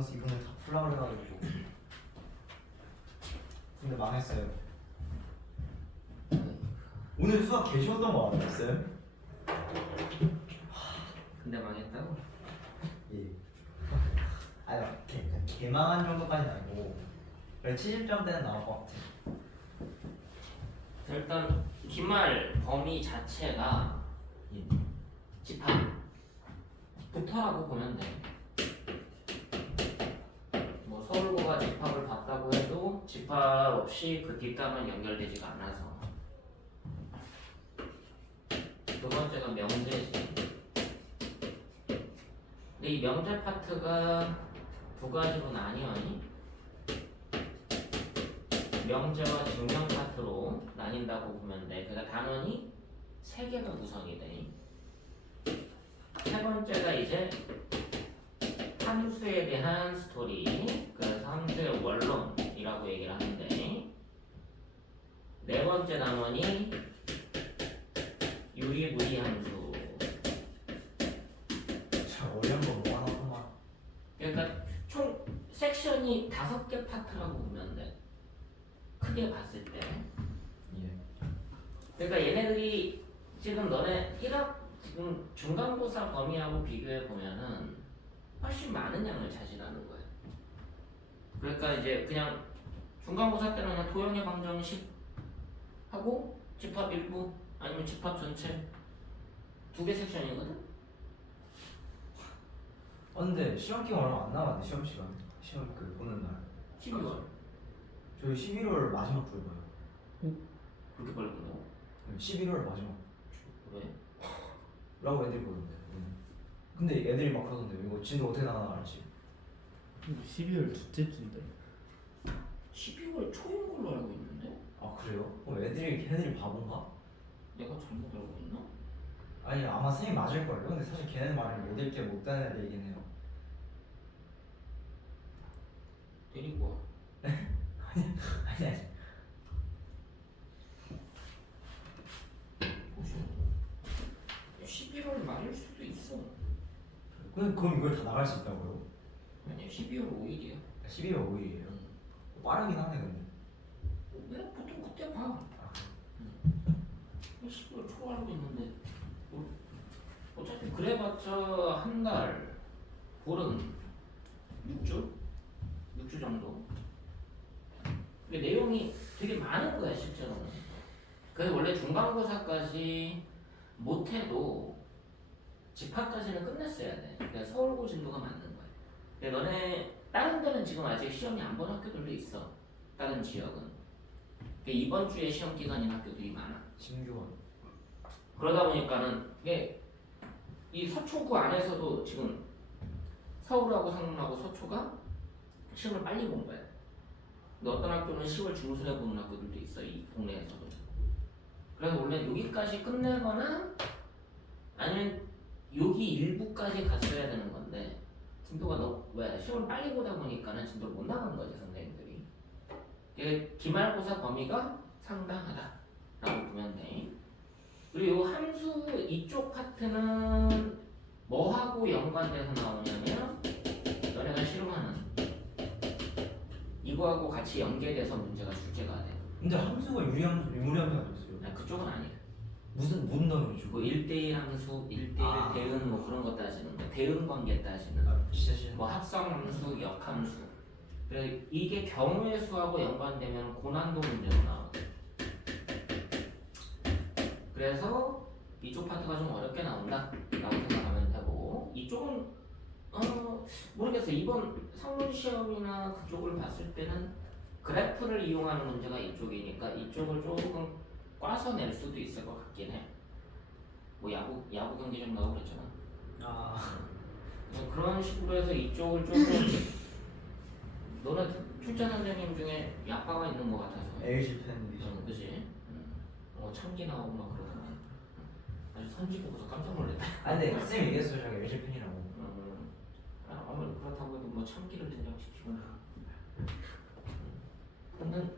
마이너스 2분을 다 풀라고 해가지고 근데 망했어요. 오늘 수학 개 쉬웠던 거 알았어요? 근데 망했다고? 예. 아니 개망한 정도까지는 아니고 70점대는 나올 것 같아. 일단 기말 범위 자체가 예. 집합부터라고 보면 돼. 뭐 서울고가 집합을 봤다고 해도 집합 없이 그 뒷담은 연결되지가 않아서. 두 번째가 명제지. 근데 이 명제 파트가 두 가지로 나뉘어니? 명제와 증명 파트로 나뉜다고 보면 돼. 그러니까 단원이 세 개가 구성이 돼. 세 번째가 이제 함수에 대한 스토리, 그래서 함수의 원론이라고 얘기를 하는데, 네 번째 단원이 유리무리 함수. 참 어려운 거 뭐 하나구만. 그러니까 총 섹션이 5개 파트라고 보면 돼. 크게 봤을 때. 예. 그러니까 얘네들이 지금 너네 1학 지금 중간고사 범위하고 비교해 보면은 훨씬 많은 양을 차지하는 거예요. 그러니까 이제 그냥 중간고사 때는 그냥 도형의 방정식 하고 집합 일부 아니면 집합 전체 2개 섹션이거든. 근데 시험 기간 얼마 안 남았네. 시험 시간. 시험 그 보는 날. 12월 저희 11월 마지막 주에 봐요. 그렇게 빨리 끝나고? 11월 마지막 왜? 라고 애들이 보던데. 근데 애들이 막 그러던데 이거 진도 어떻게 나가나 알지? 12월 둘째 주인데. 12월 초인 걸로 알고 있는데? 아 그래요? 그럼 걔네들이 바본가? 내가 잘못 알고 있나? 아니 아마 쌤이 맞을걸요? 근데 사실 걔네 말을 못 읽게 못하는 애들이긴 해요. 데리고 와. 아니 11월 말일 수도 있어. 그럼 이걸 다 나갈 수 있다고요? 아니야, 12월 5일이야. 12월 5일이에요. 빠르긴 하네 근데. 왜 보통 그때 봐. 아, 10월 초 알고 있는데 어차피 그래봤자 한 달, 보름, 6주 정도. 근데 내용이 되게 많은 거야 실제로는. 그래서 원래 중간고사까지 못해도 집합까지는 끝냈어야 돼. 그러니까 서울고 진도가 맞는 거야. 근데 너네 다른 데는 지금 아직 시험이 안 본 학교들도 있어. 다른 지역은. 그러니까 이번 주에 시험 기간인 학교들이 많아. 신규원. 그러다 보니까는 이게 이 서초구 안에서도 지금 서울하고 성남하고 서초가 시험을 빨리 본 거야. 근데 어떤 학교는 10월 중순에 보는 학교들도 있어, 이 동네에서도. 그래서 원래 여기까지 끝내거나 아니면 여기 일부까지 갔어야 되는 건데 진도가 왜 시험을 빨리 보다 보니까는 진도를 못 나가는 거지 선생님들이. 이게 기말고사 범위가 상당하다라고 보면 돼. 그리고 함수 이쪽 파트는 뭐하고 연관돼서 나오냐면 너네가 싫어하는 이거하고 같이 연계돼서 문제가 출제가 돼. 근데 함수가 유리함수가 됐어요. 아니, 그쪽은 아니야. 무슨 단어이죠? 뭐 1대1 함수, 1대1 아. 대응 뭐 그런 거 따지는 거, 대응 관계 따지는 거, 진짜 싫어. 뭐 합성 함수, 역함수. 그래 이게 경우의 수하고 연관되면 고난도 문제로 나와. 그래서 이쪽 파트가 좀 어렵게 나온다라고 생각하면 되고 이쪽은 모르겠어요. 이번 상문 시험이나 그쪽을 봤을 때는 그래프를 이용하는 문제가 이쪽이니까 이쪽을 조금 꽈서 낼 수도 있을 것 같긴 해. 뭐 야구 경기 좀 나오고 그랬잖아. 그래서 그런 식으로 해서 이쪽을 조금 너네 출제 선생님 중에 약과가 있는 것 같아서. LG 팬이죠. 그지? 참기 나오고 막 그러더라. 아주 선지 보고서 깜짝 놀랐다. 아 근데 쌤이 얘기했어요. 제가 LG 팬이라고. 아무리 그렇다고 해도 뭐 참기를 등장시키고. 근데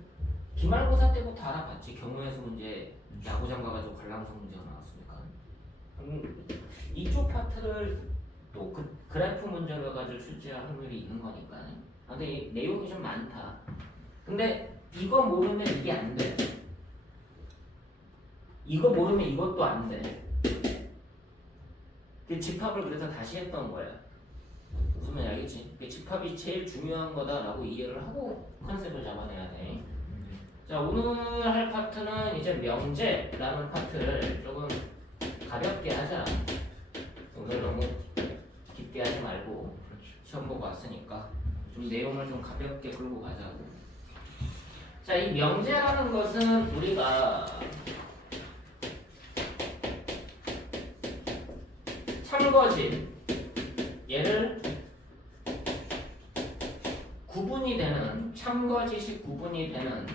기말고사 때부터 알아봤지. 경우의 수 문제 야구장 가가지고 관람석 문제가 나왔으니까. 이쪽 파트를 또 그래프 문제를 가지고 출제할 확률이 있는 거니까. 근데 이 내용이 좀 많다. 근데 이거 모르면 이게 안 돼. 이거 모르면 이것도 안 돼. 그 집합을 그래서 다시 했던 거야. 무슨 말인지 알겠지? 그 집합이 제일 중요한 거다라고 이해를 하고 컨셉을 잡아내야 돼. 자, 오늘 할 파트는 이제 명제라는 파트를 조금 가볍게 하자. 오늘 너무 깊게 하지 말고 시험 보고 왔으니까 좀 내용을 좀 가볍게 끌고 가자고. 자, 이 명제라는 것은 우리가 참거진 얘를 구분이 되는 참거짓이 구분이 되는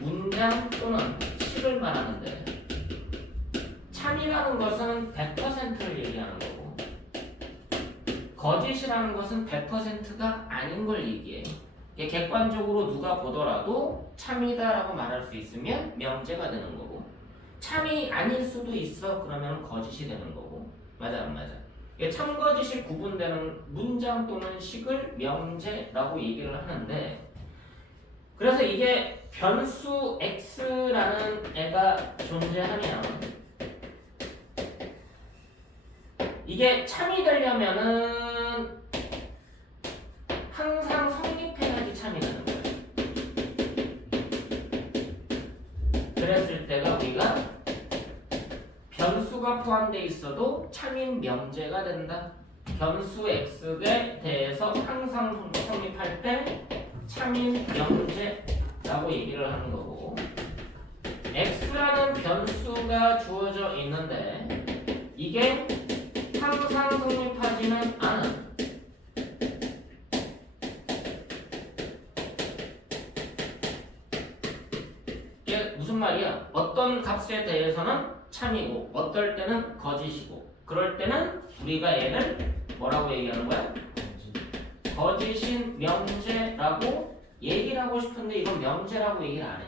문장 또는 식을 말하는데 참이라는 것은 100%를 얘기하는 거고 거짓이라는 것은 100%가 아닌 걸 얘기해. 이게 객관적으로 누가 보더라도 참이다라고 말할 수 있으면 명제가 되는 거고 참이 아닐 수도 있어 그러면 거짓이 되는 거고. 맞아 안 맞아? 이게 참거짓이 구분되는 문장 또는 식을 명제라고 얘기를 하는데 그래서 이게 변수 x라는 애가 존재하면 이게 참이 되려면은 항상 성립해야지 참이 되는 거예요. 그랬을 때가 우리가 변수가 포함되어 있어도 참인 명제가 된다. 변수 x에 대해서 항상 성립할 때 참인 명제라고 얘기를 하는 거고 x라는 변수가 주어져 있는데 이게 항상 성립하지는 않은 이게 무슨 말이야? 어떤 값에 대해서는 참이고 어떨 때는 거짓이고 그럴 때는 우리가 얘를 뭐라고 얘기하는 거야? 거짓인 명제라고 얘기를 하고 싶은데 이건 명제라고 얘기를 안 해.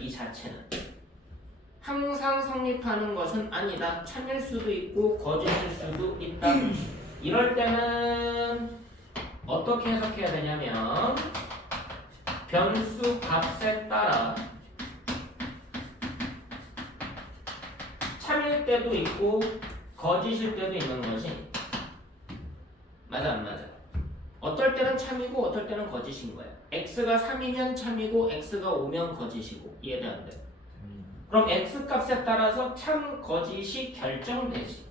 이 자체는 항상 성립하는 것은 아니다. 참일 수도 있고 거짓일 수도 있다. 이럴 때는 어떻게 해석해야 되냐면 변수 값에 따라 참일 때도 있고 거짓일 때도 있는 거지. 맞아 안 맞아? 어떨 때는 참이고 어떨 때는 거짓인 거야. x가 3이면 참이고 x가 5면 거짓이고. 이해돼 안 돼? 그럼 x 값에 따라서 참 거짓이 결정되지.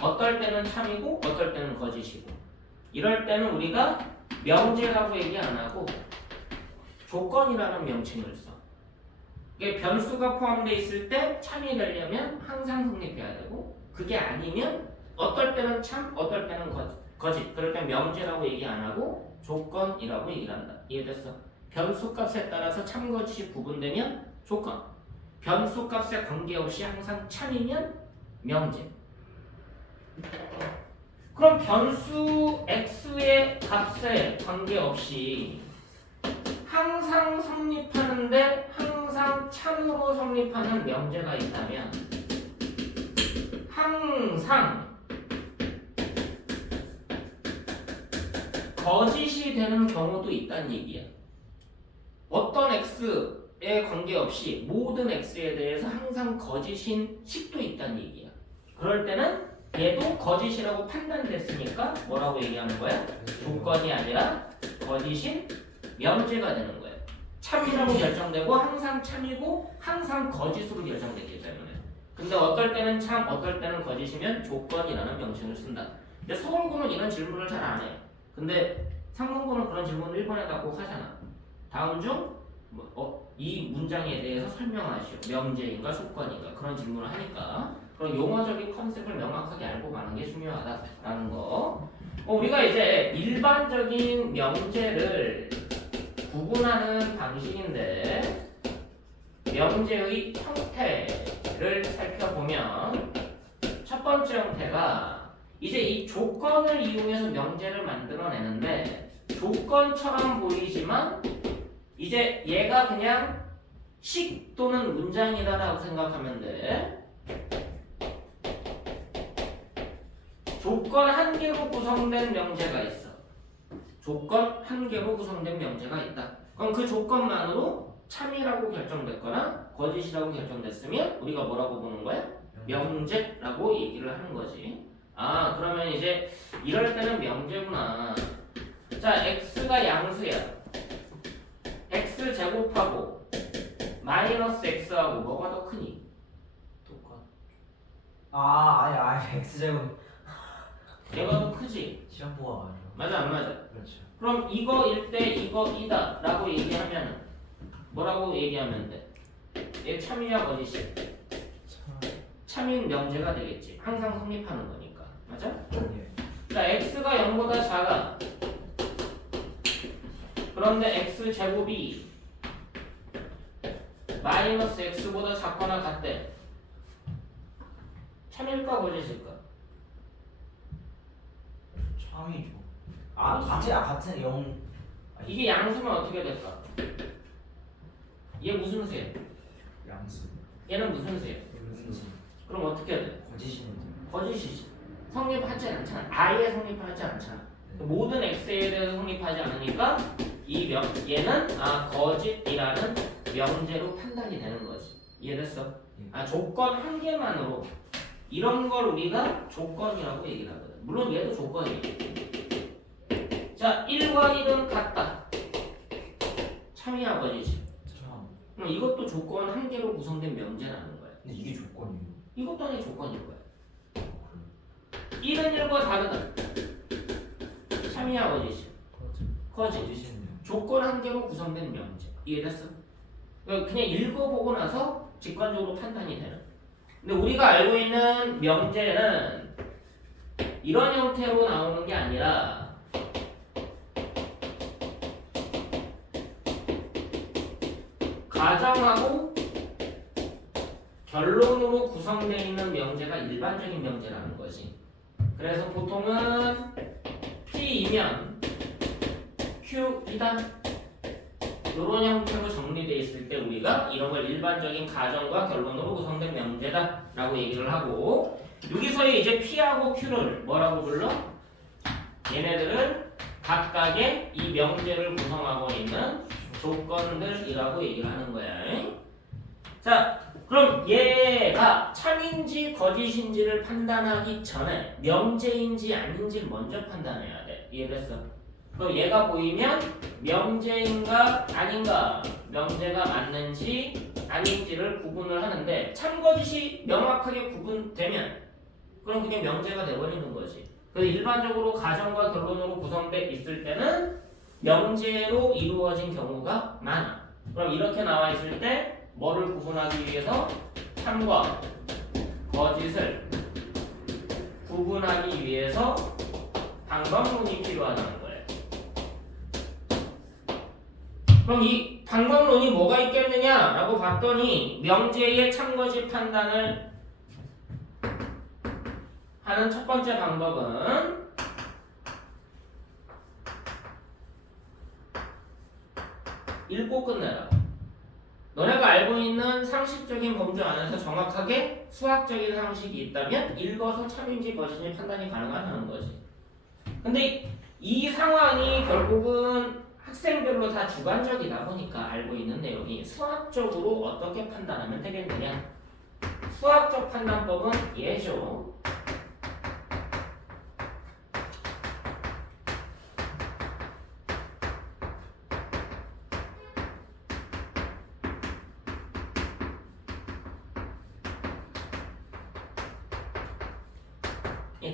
어떨 때는 참이고 어떨 때는 거짓이고. 이럴 때는 우리가 명제라고 얘기 안 하고 조건이라는 명칭을 써. 이게 변수가 포함되어 있을 때 참이 되려면 항상 성립해야 되고 그게 아니면 어떨 때는 참 어떨 때는 거짓. 그럴 땐 명제라고 얘기 안 하고 조건이라고 얘기를 한다. 이해됐어? 변수 값에 따라서 참 거짓이 구분되면 조건. 변수 값에 관계없이 항상 참이면 명제. 그럼 변수 x의 값에 관계없이 항상 성립하는데 항상 참으로 성립하는 명제가 있다면 항상 거짓이 되는 경우도 있다는 얘기야. 어떤 x에 관계없이 모든 x에 대해서 항상 거짓인 식도 있다는 얘기야. 그럴 때는 얘도 거짓이라고 판단됐으니까 뭐라고 얘기하는 거야? 조건이 아니라 거짓인 명제가 되는 거야. 참이라고 결정되고 항상 참이고 항상 거짓으로 결정됐기 때문에. 근데 어떨 때는 참, 어떨 때는 거짓이면 조건이라는 명칭을 쓴다. 근데 서울고는 이런 질문을 잘 안 해. 근데 상문고는 그런 질문을 1번에다 꼭 하잖아. 다음 중 이 문장에 대해서 설명하시오. 명제인가 조건인가 그런 질문을 하니까 그런 용어적인 컨셉을 명확하게 알고 가는 게 중요하다라는 거. 우리가 이제 일반적인 명제를 구분하는 방식인데 명제의 형태를 살펴보면 첫 번째 형태가 이제 이 조건을 이용해서 명제를 만들어내는데 조건처럼 보이지만 이제 얘가 그냥 식 또는 문장이다라고 생각하면 돼. 조건 한 개로 구성된 명제가 있어. 조건 한 개로 구성된 명제가 있다. 그럼 그 조건만으로 참이라고 결정됐거나 거짓이라고 결정됐으면 우리가 뭐라고 보는 거야? 명제라고 얘기를 하는 거지. 아, 그러면 이제 이럴 때는 명제구나. 자, x가 양수야. x 제곱하고 마이너스 x하고 뭐가 더 크니? 똑같. 아니 x제곱 얘가 더 크지? 시험 보고 가지고. 맞아 안 맞아? 그렇죠. 그럼 이거일 때 이거이다 라고 얘기하면 뭐라고 얘기하면 돼? 얘 참이야 거짓이야? 참인 명제가 되겠지. 항상 성립하는 거니까. 맞아? 예. 자, x가 0보다 작아. 그런데 x 제곱이 마이너스 x보다 작거나 같대. 참일까 거짓일까? 참이죠. 같은 0. 이게 양수면 어떻게 될까? 얘 무슨 수야? 양수. 얘는 무슨 수야? 음수. 그럼 어떻게 돼? 거짓이는 거짓이지. 성립하지 않잖아. 아예 성립하지 않잖아. 모든 x에 대해서 성립하지 않으니까 얘는 거짓이라는 명제로 판단이 되는 거지. 이해됐어? 조건 한 개만으로 이런 걸 우리가 조건이라고 얘기를 하거든. 물론 얘도 조건이에요. 자, 1과 1은 같다. 참이야 거짓이. 참. 그럼 이것도 조건 한 개로 구성된 명제라는 거야. 근데 이게 조건이에요. 이것도 하나의 조건일 거야. 1은 1과 다르다. 참이야 거짓이. 거짓. 거짓이네요. 조건 한 개로 구성된 명제. 이해됐어? 그냥 읽어보고 나서 직관적으로 판단이 되는. 근데 우리가 알고 있는 명제는 이런 형태로 나오는 게 아니라 가정하고 결론으로 구성되어 있는 명제가 일반적인 명제라는 거지. 그래서 보통은 P이면 Q이다. 이런 형태로 정리되어 있을 때 우리가 이런 걸 일반적인 가정과 결론으로 구성된 명제다 라고 얘기를 하고, 여기서의 이제 P하고 Q를 뭐라고 불러? 얘네들은 각각의 이 명제를 구성하고 있는 조건들이라고 얘기를 하는 거야. 자, 그럼 얘가 참인지 거짓인지를 판단하기 전에 명제인지 아닌지를 먼저 판단해야 돼. 이해됐어? 그럼 얘가 보이면 명제인가 아닌가, 명제가 맞는지 아닌지를 구분을 하는데, 참거짓이 명확하게 구분되면 그럼 그게 명제가 돼버리는 거지. 그래서 일반적으로 가정과 결론으로 구성돼 있을 때는 명제로 이루어진 경우가 많아. 그럼 이렇게 나와 있을 때 뭐를 구분하기 위해서 참과 거짓을 구분하기 위해서 방법론이 필요하다는 거예요. 그럼 이 방법론이 뭐가 있겠느냐라고 봤더니, 명제의 참거짓 판단을 하는 첫 번째 방법은 읽고 끝내라. 너네가 알고 있는 상식적인 범주 안에서 정확하게 수학적인 상식이 있다면 읽어서 참인지 거짓인지 판단이 가능하다는 거지. 근데 이 상황이 결국은 학생별로 다 주관적이다 보니까 알고 있는 내용이 수학적으로 어떻게 판단하면 되겠느냐. 수학적 판단법은 얘죠.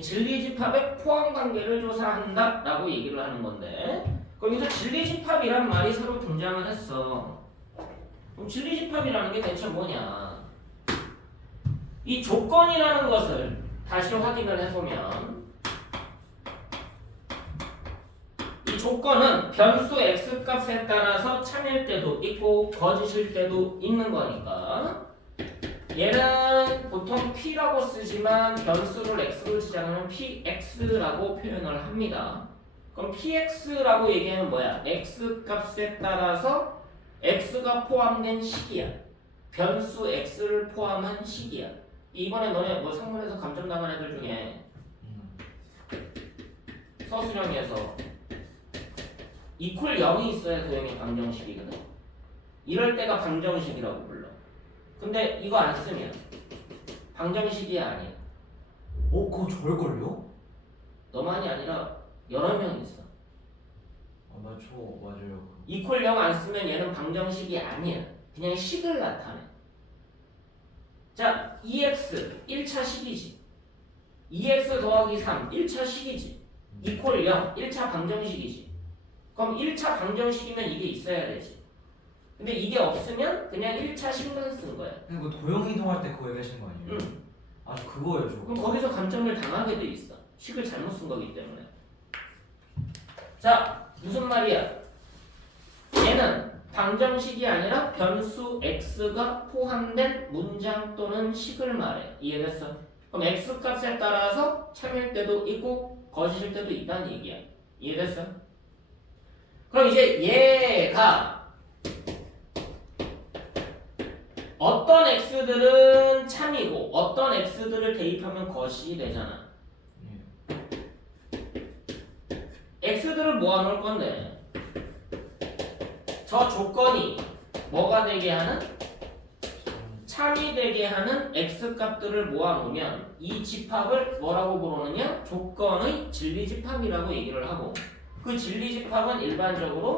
진리집합의 포함관계를 조사한다 라고 얘기를 하는 건데, 거기서 진리집합이란 말이 새로 등장을 했어. 그럼 진리집합이라는 게 대체 뭐냐, 이 조건이라는 것을 다시 확인을 해보면, 이 조건은 변수 x값에 따라서 참일 때도 있고 거짓일 때도 있는 거니까, 얘는 보통 p라고 쓰지만 변수를 x로 지정하면 px라고 표현을 합니다. 그럼 px라고 얘기하면 뭐야? x 값에 따라서 x가 포함된 식이야. 변수 x를 포함한 식이야. 이번에 너네 뭐 상문에서 감점 당한 애들 중에 서술형에서 이퀄 0이 있어야 도형이 방정식이거든. 이럴 때가 방정식이라고 불러. 근데 이거 안 쓰면 방정식이 아니야. 그거 저럴걸요? 너만이 아니라 여러 명 있어. 맞아요. 이퀄 0 안 쓰면 얘는 방정식이 아니야. 그냥 식을 나타내. 자, 2x 1차 식이지. 2x 더하기 3 1차 식이지. 이퀄 0 1차 방정식이지. 그럼 1차 방정식이면 이게 있어야 되지. 근데 이게 없으면 그냥 1차 식만 쓴 거야. 근데 그 도형 이동할 때 그거 얘기하시는 거 아니에요? 응. 아, 그거예요, 저거. 그럼 거기서 감점을 당하게 돼 있어. 식을 잘못 쓴 거기 때문에. 자, 무슨 말이야? 얘는 방정식이 아니라 변수 x가 포함된 문장 또는 식을 말해. 이해됐어? 그럼 x 값에 따라서 참일 때도 있고 거짓일 때도 있다는 얘기야. 이해됐어? 그럼 이제 얘가 어떤 x들은 참이고 어떤 x들을 대입하면 거짓이 되잖아. x들을 모아놓을 건데 저 조건이 뭐가 되게 하는? 참이 되게 하는 x값들을 모아놓으면 이 집합을 뭐라고 부르느냐? 조건의 진리집합이라고 얘기를 하고 그 진리집합은 일반적으로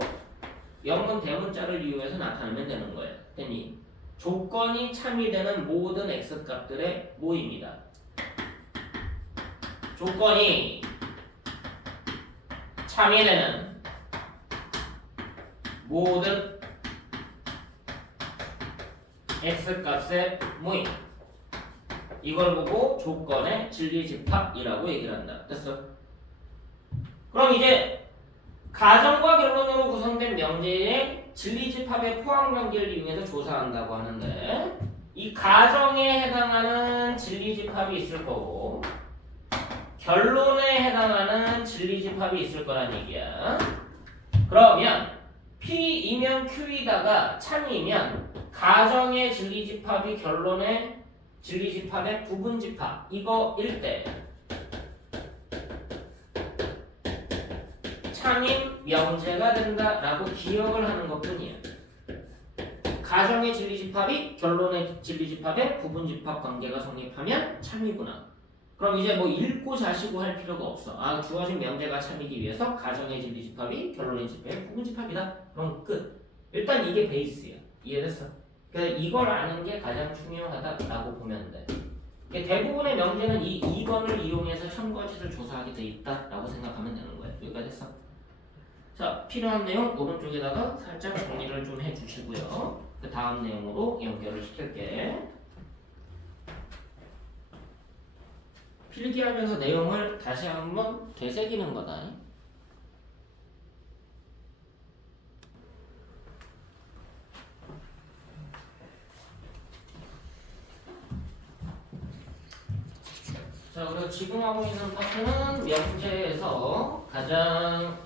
영문 대문자를 이용해서 나타내면 되는 거예요. 됐니? 조건이 참이 되는 모든 x값들의 모임이다. 조건이 참이 되는 모든 x값의 모임, 이걸 보고 조건의 진리집합이라고 얘기를 한다. 됐어? 그럼 이제 가정과 결론으로 구성된 명제의 진리집합의 포항명제를 이용해서 조사한다고 하는데 이 가정에 해당하는 진리집합이 있을 거고 결론에 해당하는 진리집합이 있을 거란 얘기야. 그러면 P이면 Q이다가 참이면 가정의 진리집합이 결론의 진리집합의 부분집합 이거일 때 참임 명제가 된다라고 기억을 하는 것뿐이야. 가정의 진리집합이 결론의 진리집합의 부분집합 관계가 성립하면 참이구나. 그럼 이제 뭐 읽고 자시고 할 필요가 없어. 아, 주어진 명제가 참이기 위해서 가정의 진리집합이 결론의 집합의 부분집합이다. 그럼 끝. 일단 이게 베이스야. 이해됐어? 그래서 이걸 아는 게 가장 중요하다라고 보면 돼. 대부분의 명제는 이 2번을 이용해서 현거짓을 조사하게 돼 있다라고 생각하면 되는 거예요. 여기까지 됐어? 자, 필요한 내용 오른쪽에다가 살짝 정리를 좀 해주시고요. 그 다음 내용으로 연결을 시킬게. 필기하면서 내용을 다시 한번 되새기는 거다. 자, 그리고 지금 하고 있는 파트는 명제에서 가장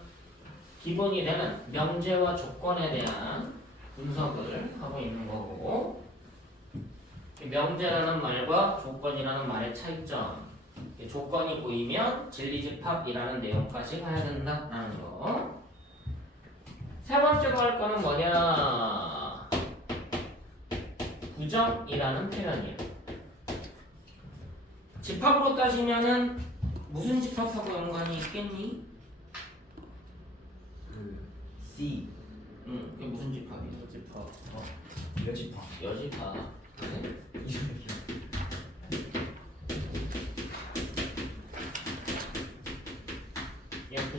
기본이 되는 명제와 조건에 대한 분석을 하고 있는 거고, 명제라는 말과 조건이라는 말의 차이점, 조건이 보이면 진리집합이라는 내용까지 가야 된다라는 거. 세 번째로 할 거는 뭐냐? 부정이라는 표현이에요. 집합으로 따지면은 무슨 집합하고 연관이 있겠니? C. 그게 무슨 집합이야? 집합. 여집합. 여집합. 그래?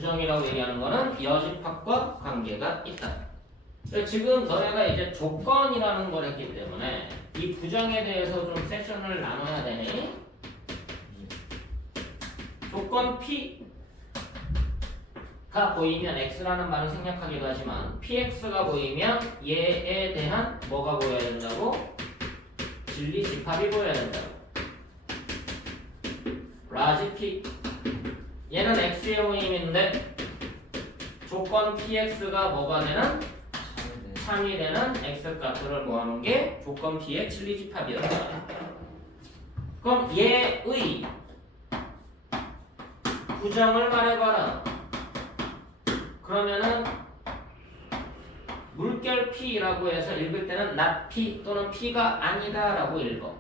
부정이라고 얘기하는 거는 여집합과 관계가 있다. 지금 너네가 이제 조건이라는 걸 했기 때문에 이 부정에 대해서 좀 세션을 나눠야 되네. 조건 P가 보이면 X라는 말을 생략하기도 하지만 PX가 보이면 얘에 대한 뭐가 보여야 된다고? 진리집합이 보여야 된다고. 라지 P 얘는 X의 모임인데 조건 PX가 뭐가 되는? 참이 되는 X값들을 모아놓은 게 조건 P의 진리집합이었다. 그럼 얘의 부정을 말해봐라. 그러면은 물결 P라고 해서 읽을 때는 not P 또는 P가 아니다라고 읽어.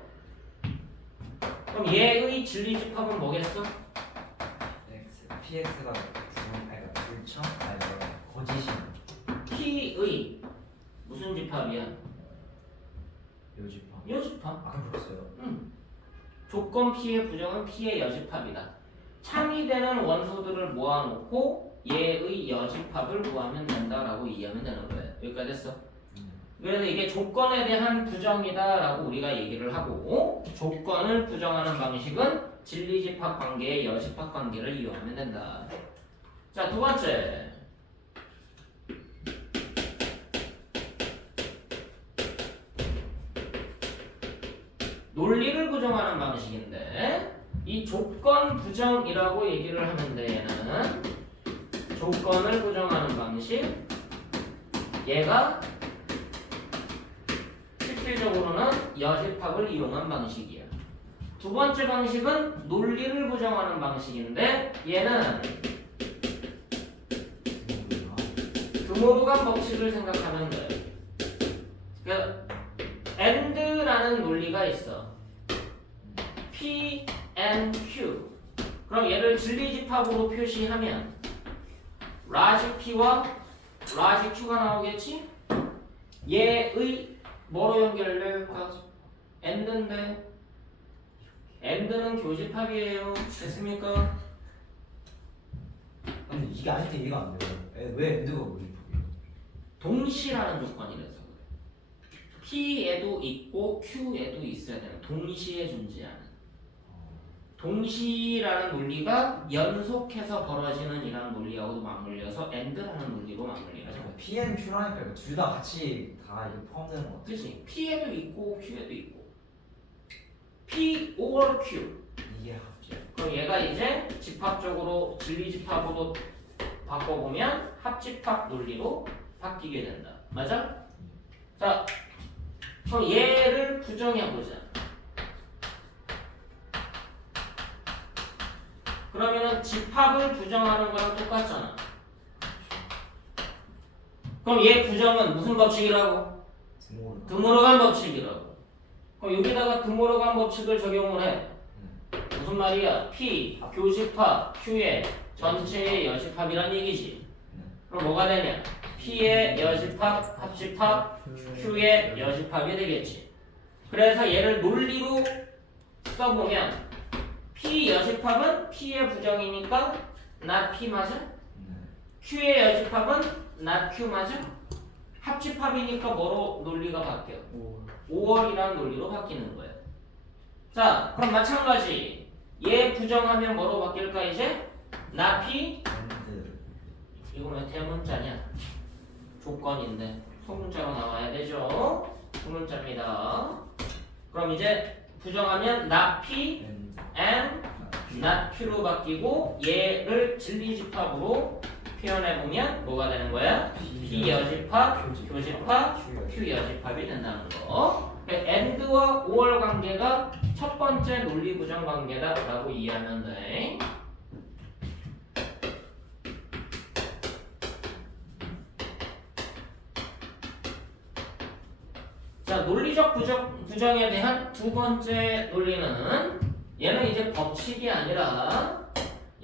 그럼 얘의 진리집합은 뭐겠어? PX가 불청? 아니 거짓이 P의 무슨 집합이야? 요집합. 여집합. 아까 그랬어요. 조건 P의 부정은 P의 여집합이다. 참이 되는 원소들을 모아놓고 얘의 여집합을 구하면 된다라고 이해하면 되는 거예요. 여기까지 됐어. 그래서 이게 조건에 대한 부정이다라고 우리가 얘기를 하고 조건을 부정하는 방식은 진리집합 관계의 여집합 관계를 이용하면 된다. 자, 두 번째. 논리를 부정하는 방식인데 이 조건 부정이라고 얘기를 하는데 얘는 조건을 부정하는 방식 얘가 실질적으로는 여집합을 이용한 방식이야. 두 번째 방식은 논리를 부정하는 방식인데 얘는 드모르간 법칙을 생각하면 돼. 그러니까 AND라는 논리가 있어. P and Q. 그럼 얘를 진리집합으로 표시하면 라지 P와 라지 Q가 나오겠지? 얘의 뭐로 연결될까? AND인데 AND는 교집합이에요. 됐습니까? 근데 이게 아직도 이해가 안 돼요. 왜 엔드가 요집합이에요? 동시라는 조건이라서 그래. P에도 있고 Q에도 있어야 되는 동시에 존재하는 동시라는 논리가 연속해서 벌어지는 이라는 논리하고도 맞물려서 AND라는 논리로 맞물려요. PM, Q라니까 둘 다 같이 다 이렇게 포함되는 거 같아. 그치? P에도 있고 Q에도 있고 P or Q. 이게 합이야. 그럼 얘가 이제 집합적으로 진리집합으로 바꿔보면 합집합 논리로 바뀌게 된다. 맞아? 자, 그럼 얘를 부정해보자. 그러면은 집합을 부정하는 거랑 똑같잖아. 그럼 얘 부정은 무슨 법칙이라고? 드모르간 법칙이라고. 그럼 여기다가 드모르간 법칙을 적용을 해. 무슨 말이야? P 교집합 Q의 전체의 여집합이란 얘기지. 그럼 뭐가 되냐? P의 여집합 합집합 Q의 여집합이 되겠지. 그래서 얘를 논리로 써보면 P 여집합은 P의 부정이니까 not P 맞아? Q의 여집합은 not Q 맞아? 합집합이니까 뭐로 논리가 바뀌어? 5월이라는 논리로 바뀌는 거야. 자, 그럼 마찬가지. 얘 부정하면 뭐로 바뀔까 이제? not P? 이거는 대문자냐? 조건인데 소문자로 나와야 되죠? 소문자입니다. 그럼 이제 부정하면 not P and not Q로 바뀌고 얘를 진리집합으로 표현해보면 뭐가 되는 거야? P 여집합, 교집합, Q 여집합이 된다는 거. AND와 5월 관계가 첫 번째 논리 부정 관계다라고 이해하면 돼. 자, 논리적 부정에 대한 두 번째 논리는 얘는 이제 법칙이 아니라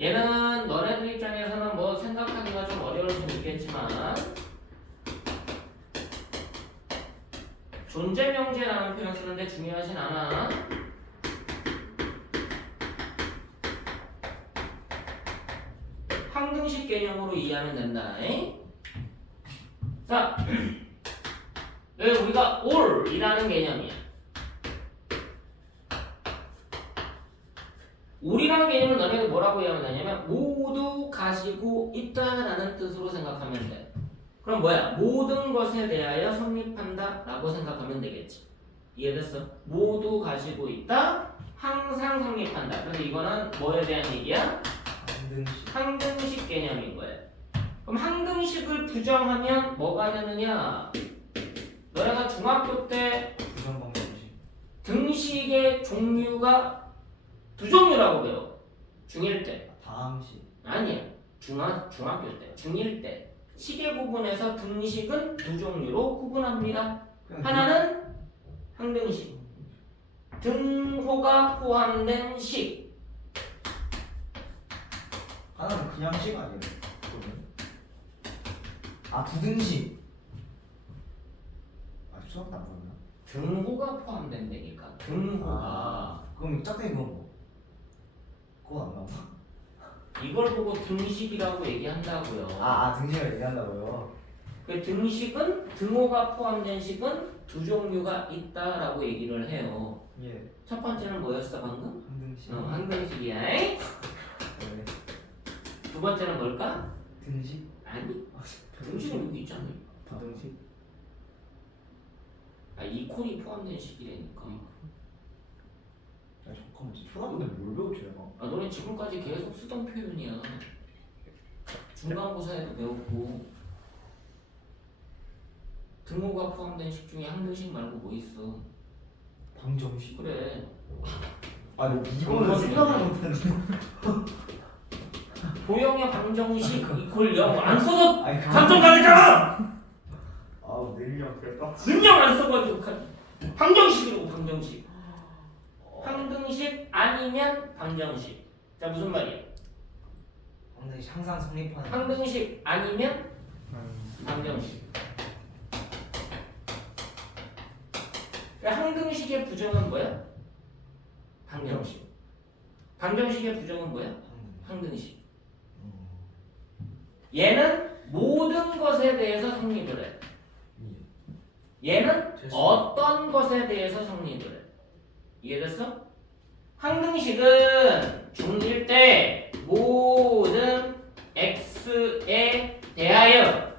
얘는 너네들 입장에서는 뭐 생각하기가 좀 어려울 수 있겠지만 존재명제라는 표현 쓰는데 중요하진 않아. 항등식 개념으로 이해하면 된다. 자, 여기 우리가 all이라는 개념이야. all이라는 개념을 너네가 뭐라고 이해하면 되냐면 모두 가지고 있다라는 뜻으로 생각하면 돼. 그럼 뭐야? 모든 것에 대하여 성립한다 라고 생각하면 되겠지. 이해됐어? 모두 가지고 있다, 항상 성립한다. 그래서 이거는 뭐에 대한 얘기야? 항등식 개념인 거야. 그럼 항등식을 부정하면 뭐가 되느냐? 너네가 중학교 때 등식의 종류가 두 종류라고 배워. 중1 때. 다항식. 아니야. 중학교 때. 중1 때. 시계 부분에서 등식은 두 종류로 구분합니다. 그냥 하나는 항등식, 등호가 포함된 식. 하나는 그냥 식 아니에요? 그러면? 아 부등식. 아 수학도 안 보였나? 등호가 포함된다니까. 등호가. 아 그럼 짝대기 그건 뭐? 그건 안 나와. 이걸 보고 등식이라고 얘기한다고요. 아 등식을 얘기한다고요? 그 등식은 등호가 포함된 식은 두 종류가 있다라고 얘기를 해요. 예. 첫 번째는 뭐였어 방금? 항등식. 항등식이야. 네. 두 번째는 뭘까? 등식? 아니. 등식은 여기 있잖아. 부등식. 아 이콜이 포함된 식이라니까. 야 잠깐만 진짜 초등학교 때 뭘 배웠지 내가? 아 너네 지금까지 계속 쓰던 표현이야. 중간고사에도 배웠고. 등호가 포함된 식 중에 항등식 말고 뭐 있어? 방정식? 그래. 아니 이거는 생각을 못했는데. 도형의 방정식 이퀄 0 안 써서 아니 감점 당했잖아. 아우 늘려 그랬다. 능력 안 써가지고 방정식이라고 방정식. 항등식 아니면 방정식. 자 무슨 말이야? 항등식 항상 성립하는. 항등식 아니면 방정식. 항등식의 부정은 뭐야? 방정식. 방정식의 부정은 뭐야? 항등식. 얘는 모든 것에 대해서 성립을 해. 얘는 어떤 것에 대해서 성립을 해. 이해됐어? 항등식은 중1 때 모든 x에 대하여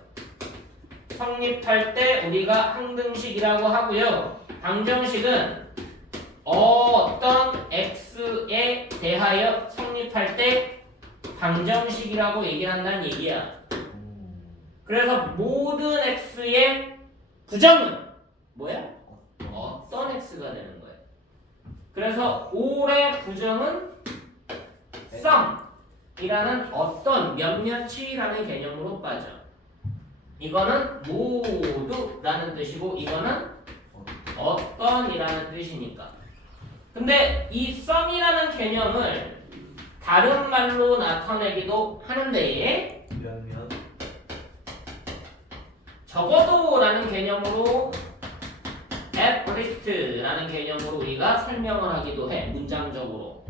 성립할 때 우리가 항등식이라고 하고요. 방정식은 어떤 x에 대하여 성립할 때 방정식이라고 얘기를 한다는 얘기야. 그래서 모든 x의 부정은 뭐야? 어떤 x가 되는 거야. 그래서 5의 부정은 some이라는 어떤 몇몇이라는 개념으로 빠져. 이거는 모두라는 뜻이고 이거는 어떤이라는 뜻이니까. 근데 이 some이라는 개념을 다른 말로 나타내기도 하는데 몇몇. 적어도라는 개념으로 at least라는 개념으로 우리가 설명을 하기도 해. 문장적으로.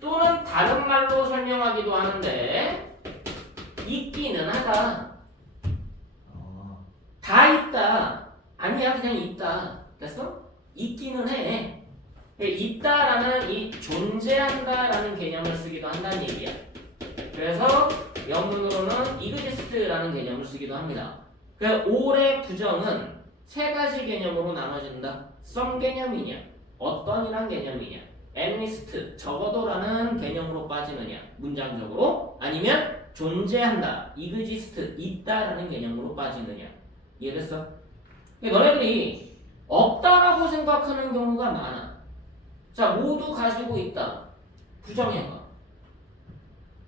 또는 다른 말로 설명하기도 하는데 있기는 하다. 다 있다. 아니야 그냥 있다. 됐어? 있기는 해. 있다라는 이 존재한다라는 개념을 쓰기도 한다는 얘기야. 그래서 영문으로는 exist라는 개념을 쓰기도 합니다. 그 올의 부정은 세 가지 개념으로 나눠진다. some 개념이냐, 어떤이란 개념이냐, at least 적어도라는 개념으로 빠지느냐, 문장적으로 아니면 존재한다, exist 있다라는 개념으로 빠지느냐. 이해됐어? 너네들이 없다라고 생각하는 경우가 많아. 자, 모두 가지고 있다. 부정해봐.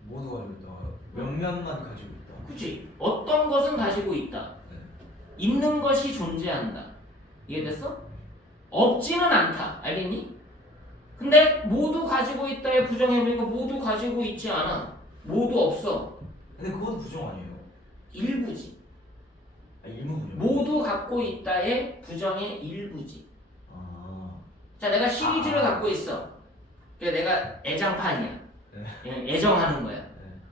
모두 가지고 있다. 몇몇만 가지고 있다. 그치? 어떤 것은 가지고 있다. 네. 있는 것이 존재한다. 이해됐어? 없지는 않다. 알겠니? 근데 모두 가지고 있다에 부정해보니까 모두 가지고 있지 않아. 모두 없어. 근데 그것도 부정 아니에요? 일부지. 아 일부 부정. 모두 갖고 있다의 부정의 일부지. 아. 자, 내가 시리즈를 갖고 있어. 그래, 내가 애장판이야. 네. 그냥 애정하는 거야.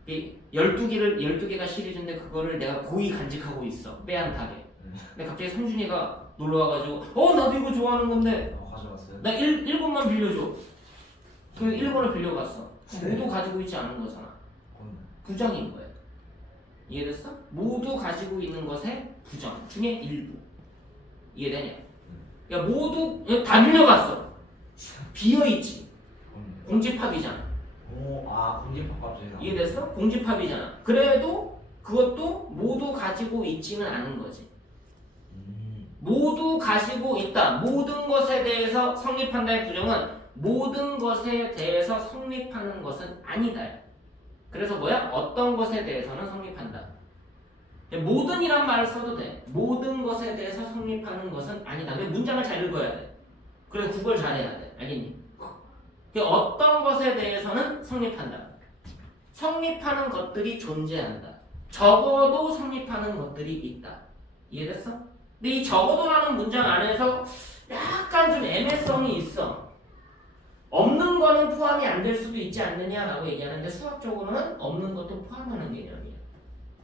네. 이 12개가 시리즈인데 그거를 내가 고이 간직하고 있어. 빼앗하게. 근데 갑자기 성준이가 놀러와가지고 나도 이거 좋아하는 건데 가져갔어요? 나 1권만 빌려줘. 그 1권을 빌려갔어. 네. 모두 가지고 있지 않은 거잖아. 부정인 거야. 이해됐어? 모두 가지고 있는 것의 부정 중에 일부. 이해되냐? 야 모두 다 빌려갔어. 비어있지. 공집합이잖아. 오, 아 공집합 갑자기. 이해됐어? 공집합이잖아. 그래도 그것도 모두 가지고 있지는 않은 거지. 모두 가지고 있다. 모든 것에 대해서 성립한다의 부정은 모든 것에 대해서 성립하는 것은 아니다. 그래서 뭐야? 어떤 것에 대해서는 성립한다. 모든이란 말을 써도 돼. 모든 것에 대해서 성립하는 것은 아니다. 왜 문장을 잘 읽어야 돼. 그래 국어를 잘해야 돼. 알겠니? 어떤 것에 대해서는 성립한다. 성립하는 것들이 존재한다. 적어도 성립하는 것들이 있다. 이해됐어? 근데 이 적어도라는 문장 안에서 약간 좀 애매성이 있어. 없는 거는 포함이 안 될 수도 있지 않느냐라고 얘기하는데 수학적으로는 없는 것도 포함하는 개념이야.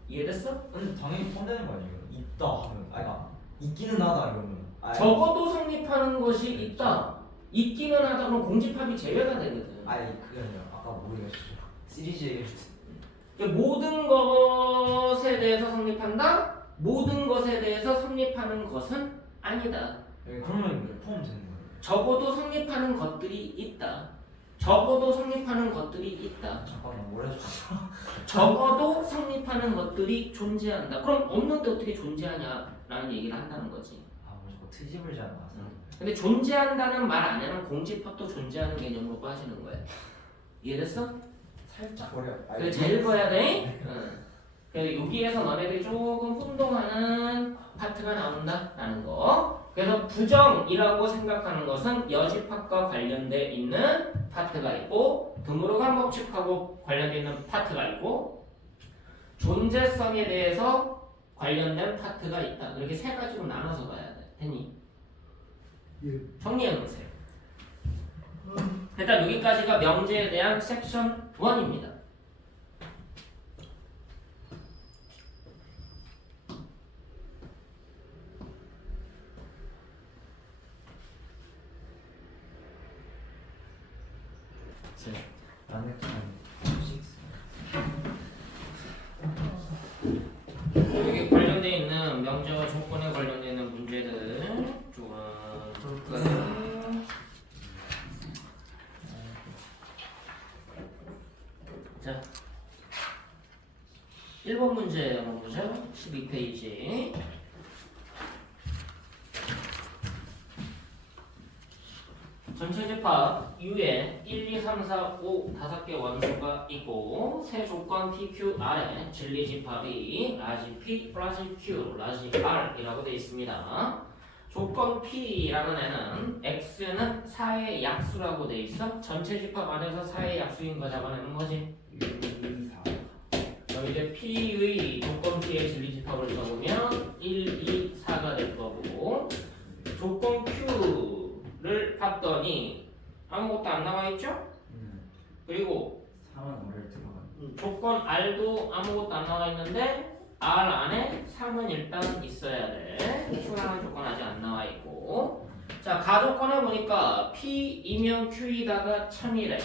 이해됐어? 근데 당연히 포함되는 거 아니에요? 있다 하면 아이가 있기는 하다 이러면 적어도 성립하는 것이 있다. 있기는 하다 그러면 공집합이 제외가 되거든. 아니 그게 아니라 아까 우리가 시리즈 얘기할 때 모든 것에 대해서 성립한다. 모든 것에 대해서 성립하는 것은 아니다. 그러면 포함되는 거예요? 적어도 성립하는 것들이 있다. 적어도 성립하는 것들이 있다. 잠깐만 뭘 해줘. 적어도 성립하는 것들이 존재한다. 그럼 없는데 어떻게 존재하냐라는 얘기를 한다는 거지. 아 뭐 트집을 잘 놔서. 근데 존재한다는 말 안에는 공집합도 존재하는 개념으로 빠지는 거야. 이해됐어? 살짝 어려. 그래 잘 읽어야 돼. 응. 그래서 여기에서 너네들이 조금 혼동하는 파트가 나온다라는 거. 그래서 부정이라고 생각하는 것은 여집합과 관련돼 있는 파트가 있고 드물어간 법칙하고 관련돼 있는 파트가 있고 존재성에 대해서 관련된 파트가 있다. 이렇게 세 가지로 나눠서 봐야 돼. 됐니? 예. 정리해 놓으세요. 일단 여기까지가 명제에 대한 섹션 1입니다. 나는 여기 관련돼 있는 명제와 조건에 관련돼 있는 문제들 조금 볼까요? 자, 1번 문제 한번 보죠. 12페이지. 전체 집합 U에 1, 2, 3, 4, 5 5개 원소가 있고 세 조건 PQR에 진리 집합이 라지 P 플러스 Q 라지 R이라고 되어 있습니다. 조건 P라는 애는 X는 4의 약수라고 되어 있어. 전체 집합 안에서 4의 약수인 거 잡아내는 거지. 그럼 이제 P의 조건 P의 진리 집합을 적으면 1, 2, 4가 될 거고 조건 Q를 봤더니 아무것도 안 나와 있죠? 그리고 4만 5를 들어가. 조건 R도 아무것도 안 나와 있는데 R 안에 3은 일단 있어야 돼. Q라는 조건 아직 안 나와 있고. 자, 가조건에 보니까 P이면 Q이다가 참이래.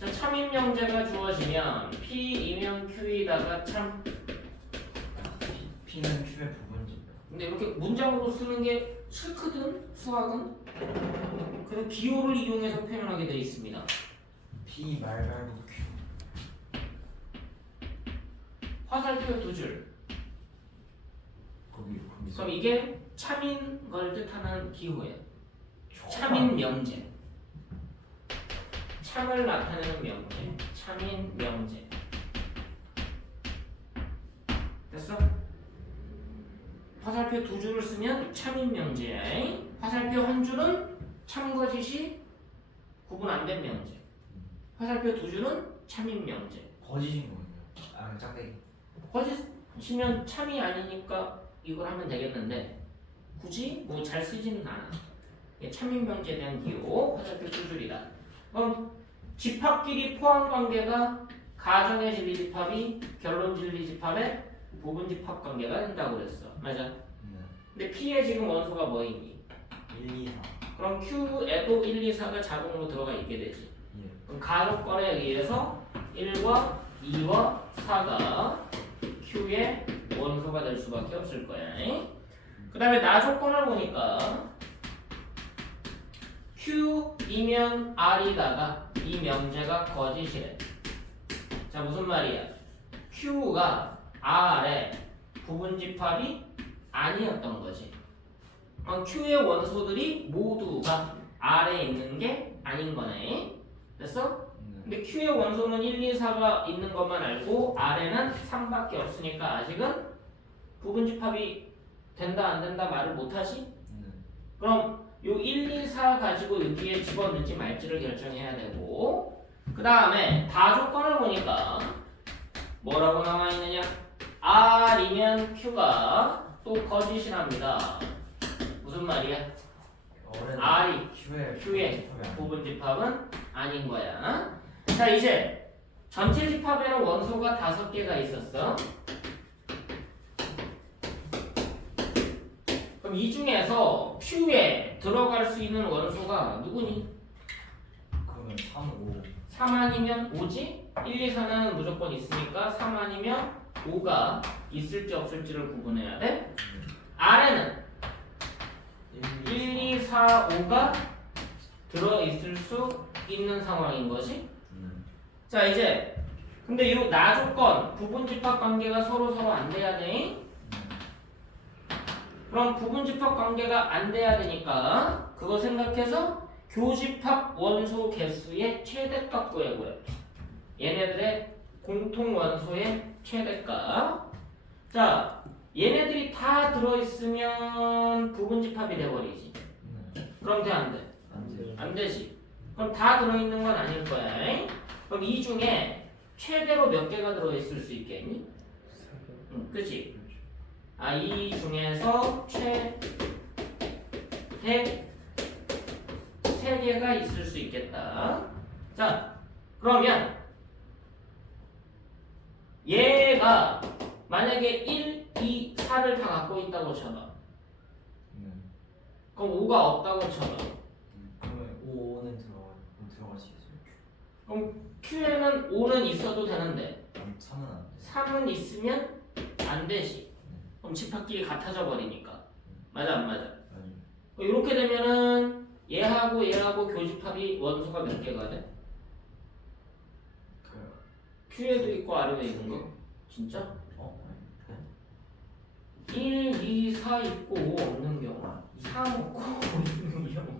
자, 참인 명제가 주어지면 P이면 Q이다가 참. P는 Q의 부분이죠. 근데 이렇게 문장으로 쓰는 게 싫거든 수학은. 그래서 기호를 이용해서 표현하게 되어 있습니다. P 말고 Q. 화살표 두 줄. 거기서. 그럼 이게 참인 걸 뜻하는 기호예요. 참인 명제. 참을 나타내는 명제. 참인 명제. 됐어? 화살표 두 줄을 쓰면 참인 명제야. 화살표 한 줄은 참거짓이 구분 안 된 명제. 화살표 두 줄은 참인 명제. 거짓인 거예요. 아 짝대기. 거짓이면 참이 아니니까 이걸 하면 되겠는데 굳이 뭐 잘 쓰지는 않아. 참인 명제에 대한 기호 화살표 두 줄이다. 그럼 집합끼리 포함 관계가 가정의 진리 집합이 결론 진리 집합의 부분 집합 관계가 된다고 그랬어. 맞아. 근데 P에 지금 원소가 뭐 있니? 1, 2, 4. 그럼 Q에도 1, 2, 4가 자동으로 들어가 있게 되지. 예. 그럼 가조건에 의해서 1과 2와 4가 Q의 원소가 될 수밖에 없을 거야. 그 다음에 나조건을 보니까 Q이면 R이다가 이 명제가 거짓이래. 자, 무슨 말이야? Q가 R의 부분 집합이 아니었던 거지. Q의 원소들이 모두가 R에 있는 게 아닌 거네. 됐어? 근데 Q의 원소는 1, 2, 4가 있는 것만 알고 R에는 3밖에 없으니까 아직은 부분집합이 된다 안 된다 말을 못하지? 그럼 요 1, 2, 4 가지고 여기에 집어넣을지 말지를 결정해야 되고 그 다음에 다 조건을 보니까 뭐라고 나와 있느냐? R이면 Q가 또 거짓이랍니다. 무슨 말이야? R이 Q의 부분집합은 아닌 거야. 자 이제 전체 집합에는 원소가 5개가 있었어. 그럼 이 중에서 Q에 들어갈 수 있는 원소가 누구니? 그러면 3, 5. 3 아니면 5지? 1, 2, 4는 무조건 있으니까 3 아니면 5가 있을지 없을지를 구분해야 돼. R에는 1, 2, 4, 5가 들어있을 수 있는 상황인 거지. 자 이제 근데 이 나 조건 부분집합 관계가 서로 안 돼야 돼. 그럼 부분집합 관계가 안 돼야 되니까 그거 생각해서 교집합 원소 개수의 최대값 구해보여. 얘네들의 공통 원소의 최대값. 자 얘네들이 다 들어있으면 부분집합이 돼버리지. 그럼 돼 안 돼? 안 되지. 그럼 다 들어있는 건 아닐 거야. 그럼 이 중에 최대로 몇 개가 들어있을 수 있겠니? 그치? 아, 이 중에서 최대 3개가 있을 수 있겠다. 자, 그러면 얘가 만약에 1, 2, 4를 다 갖고 있다고 쳐봐. 그럼 5가 없다고 쳐봐. 그러면 5는 들어갈 수 있어요. 그럼 Q에는 5는 있어도 되는데 3은 안 돼. 3은 있으면 안 되지. 그럼 집합끼리 같아져 버리니까. 맞아 안 맞아? 아니. 이렇게 되면은 얘하고 얘하고 교집합이 원소가 몇 개가 돼? Q에도 있고 R에도 있는 거? 진짜? 아니. 1, 2, 4 있고 5 없는 경우 3 없고 5 있는 경우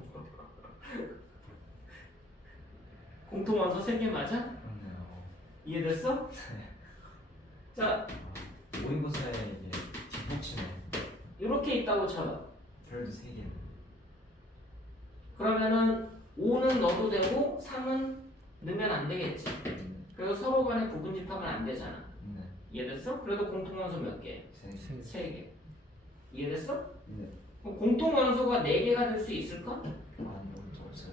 공통 원소 3개 맞아? 그렇네요. 이해됐어? 자 모의고사에 이제 뒷북치네. 이렇게 있다고 쳐봐. 그래도 3개. 그러면은 5는 넣어도 되고 3은 넣으면 안 되겠지. 그래서 서로 간의 부분집합은 안 되잖아. 네. 이해됐어? 그래도 공통원소 몇 개? 3개. 3개. 이해됐어? 네. 그럼 공통원소가 4개가 될 수 있을까? 아니, 여기 없어요.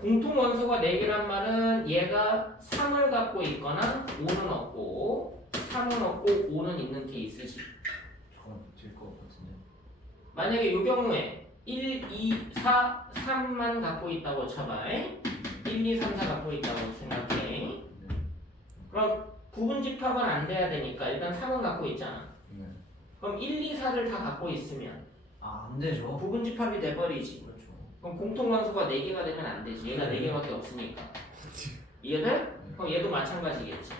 공통원소가 4개란 말은 얘가 3을 갖고 있거나 5는 없고 3은 없고 5는 있는 케이스지. 저건 될것 같은데. 만약에 이 경우에 1, 2, 4, 3만 갖고 있다고 쳐봐. 1, 2, 3, 4 갖고 있다고 생각해. 그럼 부분집합은 안 돼야 되니까 일단 3은 갖고 있잖아. 네. 그럼 1, 2, 4를 다 갖고 있으면 안 되죠. 부분집합이 돼버리지. 그렇죠. 그럼 공통원소가 4개가 되면 안 되지. 얘가 4개밖에 없으니까. 이해돼? 그럼 얘도 마찬가지겠지.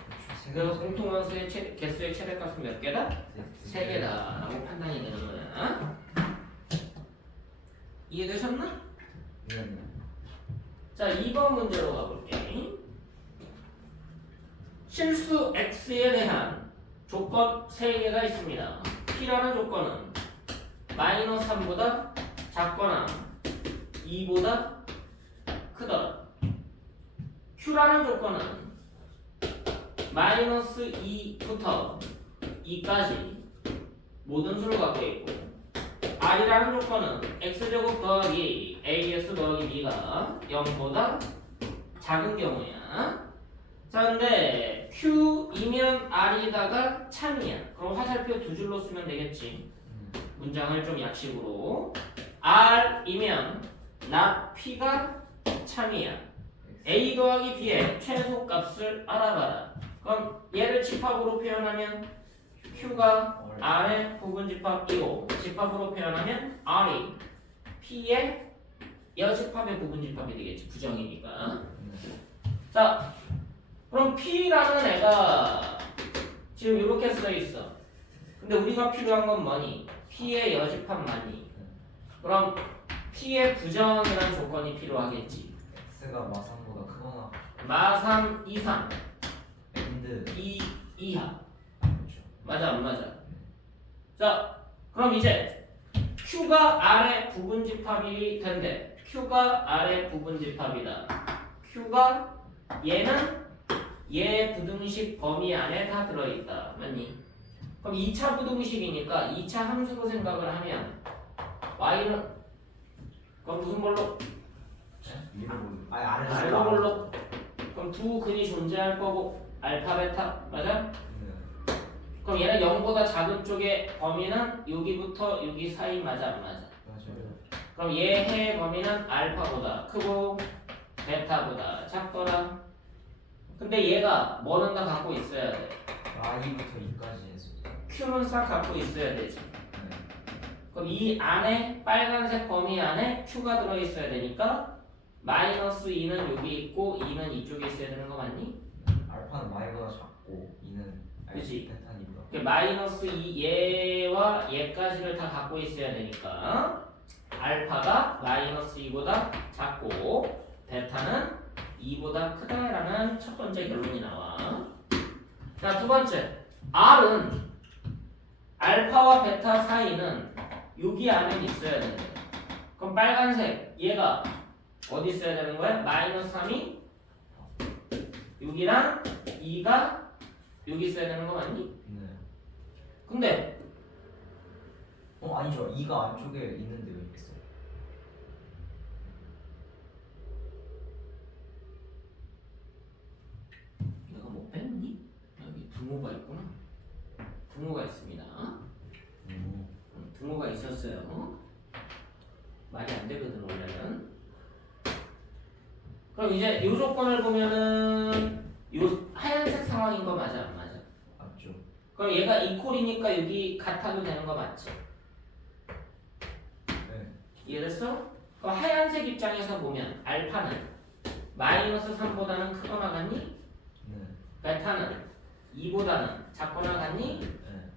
그래서 공통원소의 개수의 최대값은 몇 개다? 3개다 라고 판단이 되는 거야. 이해되셨나? 네. 자 2번 문제로 가볼게. 실수 x에 대한 조건 3개가 있습니다. p라는 조건은 마이너스 3보다 작거나 2보다 크더라. q라는 조건은 마이너스 2부터 2까지 모든 수를 갖고 있고 r이라는 조건은 x제곱 더하기 as 더하기 b가 0보다 작은 경우야. 자 근데 q이면 r이다가 참이야. 그럼 화살표 2줄로 쓰면 되겠지. 문장을 좀 약식으로 r이면 not p가 참이야. a 더하기 b의 최소값을 알아봐라. 그럼 얘를 집합으로 표현하면 q가 r의 부분집합이고 집합으로 표현하면 r이 p의 여집합의 부분집합이 되겠지. 부정이니까. 자 그럼 p라는 애가 지금 이렇게 써 있어. 근데 우리가 필요한 건 뭐니? p의 여집합만이. 그럼 P의 부정이라는 조건이 필요하겠지. x가 마삼보다 크거나 마삼 이상 and 이하. 그렇죠. 맞아 안 맞아? 자 그럼 이제 Q가 R의 부분집합이 된대. Q가 R의 부분집합이다. Q가 얘는 얘 부등식 범위 안에 다 들어있다. 맞니? 그럼 2차 부등식이니까 2차 함수로 생각을 하면 Y는 그럼 무슨 걸로? 위로 보는 아니 아래로 알로 걸로. 그럼 두 근이 존재할 거고 알파 베타 맞아? 네. 그럼 얘는 0보다 작은 쪽의 범위는 여기부터 여기 사이 맞아 안 맞아? 맞아요. 그럼 얘의 범위는 알파보다 크고 베타보다 작더라. 근데 얘가 뭐는 다 갖고 있어야 돼. y부터 2까지 해서 Q는 싹 갖고 있어야 되지. 네. 그럼 이 안에 빨간색 범위 안에 Q가 들어있어야 되니까 마이너스 2는 여기 있고 2는 이쪽에 있어야 되는 거 맞니? 알파는 y보다 작고 2는 그치. 베타는 2보다 그 마이너스 2 얘와 얘까지를 다 갖고 있어야 되니까 알파가 마이너스 2보다 작고 베타는 2보다 크다라는 첫 번째 결론이 나와. 자, 두 번째 R은 알파와 베타 사이는 여기 안에 있어야 된대. 그럼 빨간색 얘가 어디 있어야 되는 거야? 마이너스 3이 여기랑 2가 여기 있어야 되는 거 맞니? 네. 근데 아니죠. 2가 안쪽에 있는데 왜 있어요? 내가 뭐 뺐니? 여기 등호가 있구나. 등호가 있습니다. 등호가 있었어요. 말이 안 되거든 원래는. 그럼 이제 이 조건을 보면은 요 하얀색 상황인 거 맞아 안 맞아? 맞죠. 그럼 얘가 이퀄이니까 여기 같아도 되는 거 맞지? 네. 이해됐어? 그럼 하얀색 입장에서 보면 알파는 마이너스 3보다는 크거나 같니? 네. 베타는 2보다는 작거나 같니? 네.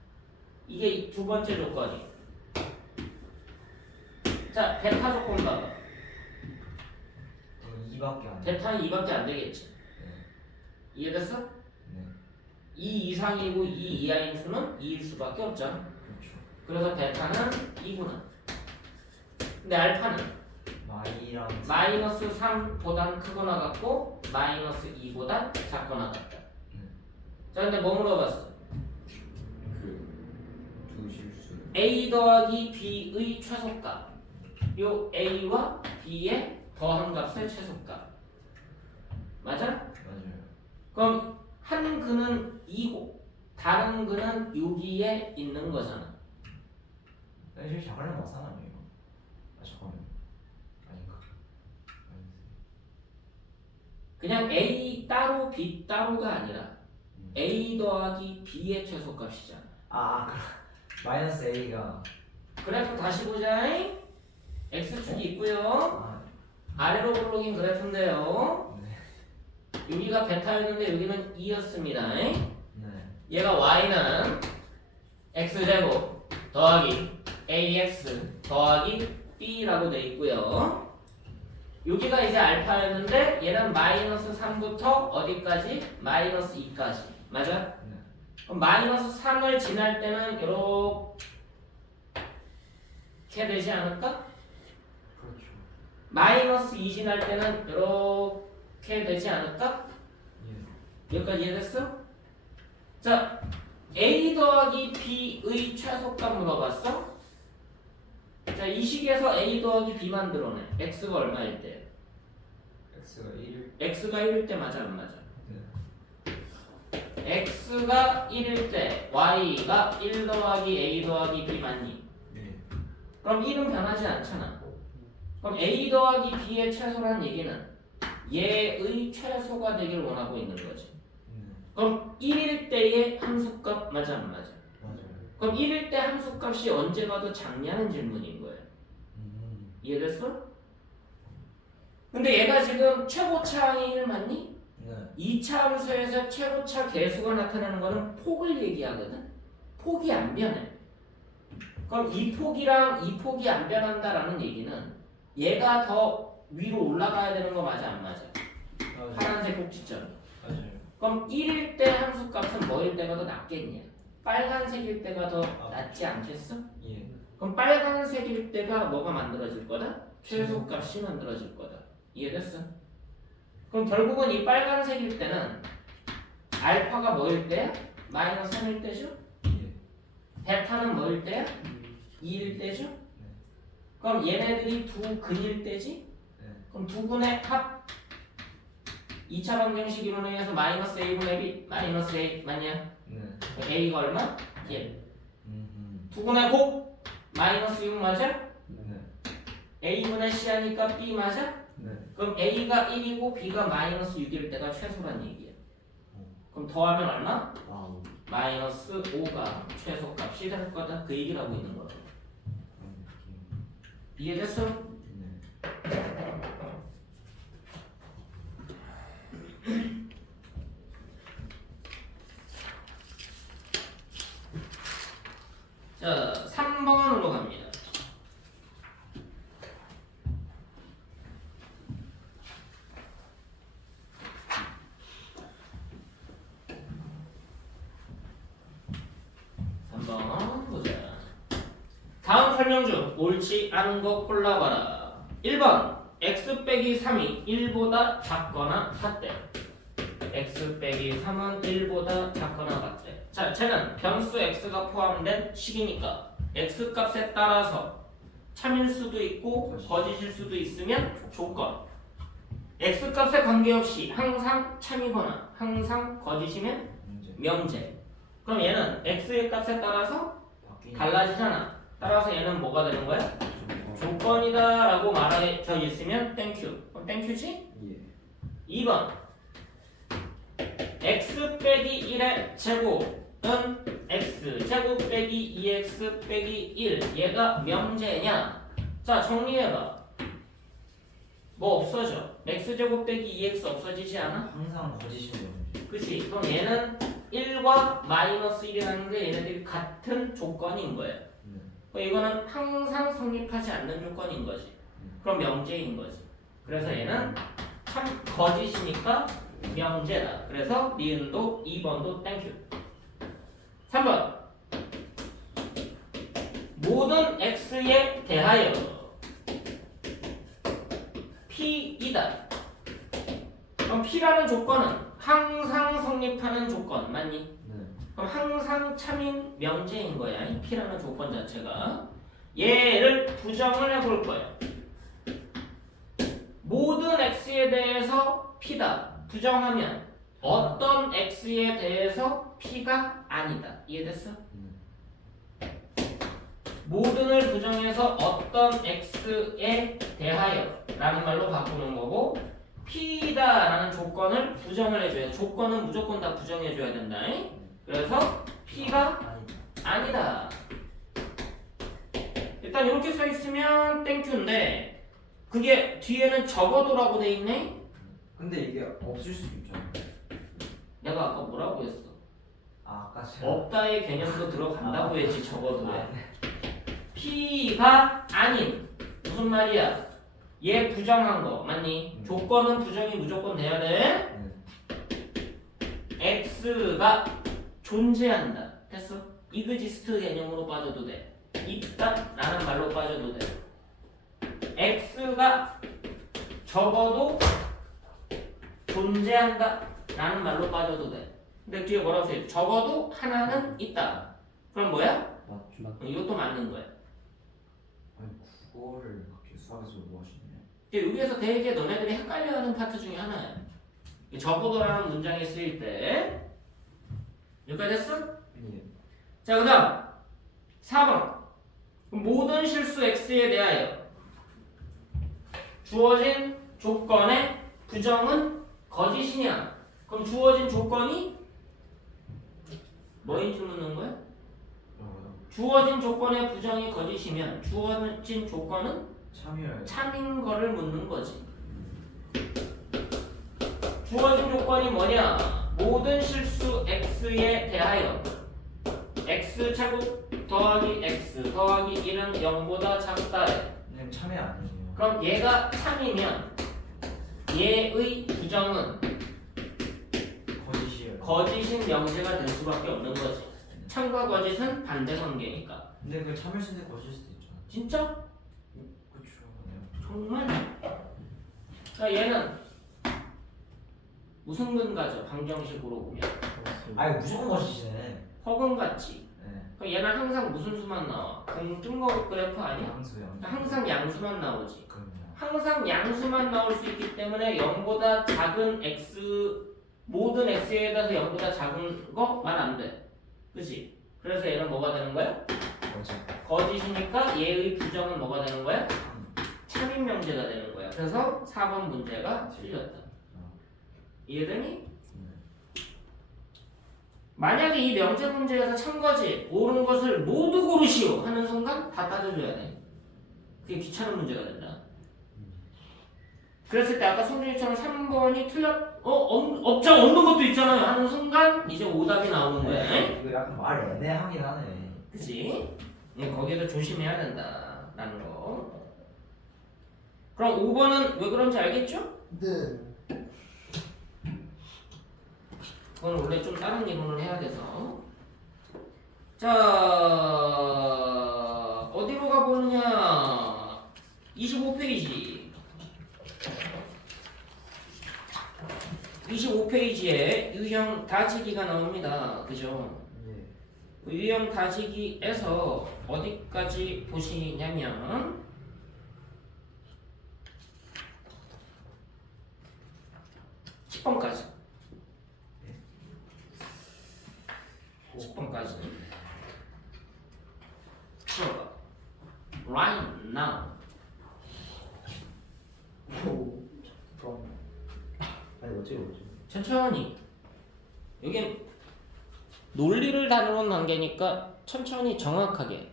이게 두 번째 조건이. 자, 베타 조건 봐봐. 그럼 2밖에 안 돼. 베타는 2밖에 안 되겠지. 네. 이해됐어? 네. 2 이상이고 2 이하인 수는 2일 수밖에 없잖아. 그렇죠. 그래서 베타는 2구나. 근데 알파는 y랑 마이너스 3보단 크거나 같고 마이너스 2보단 작거나 같다. 자, 근데 뭐 물어봤어? 두 실수. A 더하기 B의 최소값. 요 A와 B의 더한 값의 최소값. 맞아? 맞아요. 그럼 한 근은 2고 다른 근은 여기에 있는 거잖아. 사실 작으려면 마상 아니에요? 아 잠깐만. 아닌가? 그냥 A 따로 B 따로가 아니라 A 더하기 B의 최소값이잖아. 그럼 마이너스 a가 그래프 다시 보자. X축이 있고요. 아래로 오르긴 그래프인데요. 네. 여기가 베타였는데 여기는 2였습니다. 네. 얘가 Y는 X제곱 더하기 AX 더하기 B라고 돼 있고요. 여기가 이제 알파였는데 얘는 마이너스 3부터 어디까지? 마이너스 2까지. 맞아? 네. 그럼 마이너스 3을 지날 때는 이렇게 되지 않을까? 그렇죠. 마이너스 2 지날 때는 이렇게 되지 않을까? 예. 여기까지 이해됐어? 자, A 더하기 B의 최소값 물어봤어? 자, 이 식에서 A 더하기 B 만들어내. X가 얼마일 때? x가 1. X가 1일 때 맞아 안 맞아? 네. X가 1일 때 Y가 1 더하기 A 더하기 B 맞니? 네. 그럼 1은 변하지 않잖아. 그럼 A 더하기 B의 최소란 얘기는 얘의 최소가 되길 원하고 있는 거지. 네. 그럼 1일 때의 함수값 맞아 안 맞아? 맞아요. 그럼 1일 때 함수값이 언제 봐도 작냐는 질문인 거예요. 이해됐어? 근데 얘가 지금 최고차항이 1 맞니? 네. 2차 함수에서 최고차 개수가 나타나는 거는 폭을 얘기하거든? 폭이 안 변해. 그럼 이 폭이랑 이 폭이 안 변한다라는 얘기는 얘가 더 위로 올라가야 되는 거 맞아 안 맞아? 맞아요. 파란색 꼭지점. 맞아요. 그럼 1일 때 함수값은 뭐일 때가 더 낮겠냐? 빨간색일 때가 더 낮지 않겠어? 예. 그럼 빨간색일 때가 뭐가 만들어질 거다? 최소값이 만들어질 거다. 이해됐어? 그럼 결국은 이 빨간색일 때는 알파가 뭐일 때야? 마이너스 3일 때죠? 예. 베타는 뭐일 때야? 2일 때죠? 그럼 얘네들이 두 근일 때지? 네. 그럼 두 근의 합 2차 방정식 이론에 의해서 마이너스 a분의 b 마이너스 a 맞냐? 네. a가 얼마? 1. 음. 두 근의 곱 마이너스 6 맞아? 네. a분의 c 하니까 b 맞아? 네. 그럼 a가 1이고 b가 마이너스 6일 때가 최소란 얘기야. 그럼 더하면 얼마? 와우. 마이너스 5가 최소값이 될 거다. 그 얘기를 하고 있는 거야. 그런 느낌. 이해됐어? 네. 자, 3번으로 갑니다. 보자. 다음 설명 중 옳지 않은 거 골라봐라. 1번 x 빼기 3이 1보다 작거나 같대. x 빼기 3은 1보다 작거나 같대. 자, 쟤는 변수 x가 포함된 식이니까 x 값에 따라서 참일 수도 있고 거짓일 수도 있으면 조건. x 값에 관계없이 항상 참이거나 항상 거짓이면 문제. 명제. 그럼 얘는 x의 값에 따라서 바뀌는. 달라지잖아. 따라서 얘는 뭐가 되는 거야? 조건. 조건이다 라고 말해져 있으면 땡큐. 그럼 땡큐지? 예. 2번 x 빼기 1의 제곱은 x 제곱 빼기 2x 빼기 1 얘가 명제냐? 자, 정리해봐. 뭐 없어져? x제곱 빼기 2x 없어지지 않아? 항상 거짓이네요. 그치? 그럼 얘는 1과 마이너스 1이라는 게 얘네들이 같은 조건인 거야. 네. 그럼 이거는 항상 성립하지 않는 조건인 거지. 그럼 명제인 거지. 그래서 얘는 참 거짓이니까 명제다. 그래서 니은도 2번도 땡큐. 3번 모든 x에 대하여 p이다. 그럼 p라는 조건은 항상 성립하는 조건 맞니? 네. 그럼 항상 참인 명제인 거야. 이 p라는 조건 자체가. 얘를 부정을 해볼 거야. 모든 x에 대해서 p다. 부정하면 어떤 x에 대해서 p가 아니다. 이해됐어? 모든을 부정해서 어떤 x에 대하여 라는 말로 바꾸는 거고 p다 라는 조건을 부정을 해줘야 돼. 조건은 무조건 다 부정해줘야 된다. 그래서 p가 아니다. 일단 이렇게 써 있으면 땡큐인데 그게 뒤에는 적어도라고 돼 있네? 근데 이게 없을 수도 있잖아요. 내가 아까 뭐라고 했어? 아까 제가 없다의 개념도 들어간다고 했지 적어도에. 아, 네. p가 아닌 무슨 말이야? 얘 부정한 거 맞니? 조건은 부정이 무조건 돼야 돼. x가 존재한다. 됐어? 이그지스트 개념으로 빠져도 돼. 있다 라는 말로 빠져도 돼. x가 적어도 존재한다 라는 말로 빠져도 돼. 근데 뒤에 뭐라고 써있어? 적어도 하나는 있다. 그럼 뭐야? 맞죠. 이것도 맞는 거야. 아니 국어를 그렇게 수학에서 뭐 하시네요. 근데 여기에서 되게 너네들이 헷갈려하는 파트 중에 하나야. 이 적어도라는 문장이 쓰일 때 여기까지 됐어? 예. 자, 그 다음 4번 모든 실수 x에 대하여 주어진 조건의 부정은 거짓이냐? 그럼 주어진 조건이 뭐인지 묻는 거야? 주어진 조건의 부정이 거짓이면 주어진 조건은 참여해요. 참인 거를 묻는 거지. 주어진 조건이 뭐냐? 모든 실수 x에 대하여 x 제곱 더하기 x 더하기 1은 0보다 작다해. 그냥 참여 아니에요. 그럼 얘가 참이면 얘의 부정은 거짓이에요. 거짓인 명제가 될 수밖에 없는 거지. 참과 거짓은 반대 관계니까. 근데 그 참을 수도 있고 거짓일 수도 있잖아. 진짜? 그렇죠. 네. 정말? 그러니까 얘는 무슨 근가죠? 방정식으로 보면 아니 무조건 거짓이네. 허근 같지. 네. 그럼 얘는 항상 무슨 수만 나와? 공중거리 그래프 아니야? 양수 양수. 항상 양수만 나오지. 그럼요. 항상 양수만 나올 수 있기 때문에 0보다 작은 x 모든 x에 대해서 0보다 작은 거 말 안 돼. 그치? 그래서 얘는 뭐가 되는 거야? 거짓. 거짓이니까 얘의 부정은 뭐가 되는 거야? 참인 명제가 되는 거야. 그래서 4번 문제가 틀렸다. 이해되니? 만약에 이 명제 문제에서 참거짓 옳은 것을 모두 고르시오 하는 순간 다 따져줘야 돼. 그게 귀찮은 문제가 된다. 그랬을 때 아까 성준이처럼 3번이 업장 없는 것도 있잖아요 하는 순간 이제 오답이 나오는 거야. 이거 약간 말 애매하긴 하네. 그치? 거기에서 조심해야 된다 라는 거. 그럼 5번은 왜 그런지 알겠죠? 네. 그건 원래 좀 다른 이론을 해야 돼서. 자, 어디로 가보느냐? 25페이지. 25페이지에 유형 다지기가 나옵니다. 그죠? 예. 그 유형 다지기에서 어디까지 보시냐면 10번까지. 10번까지. 풀어봐. Right now. 오. 잠깐. 아니 어찌. 천천히. 여긴 논리를 다루는 단계니까 천천히 정확하게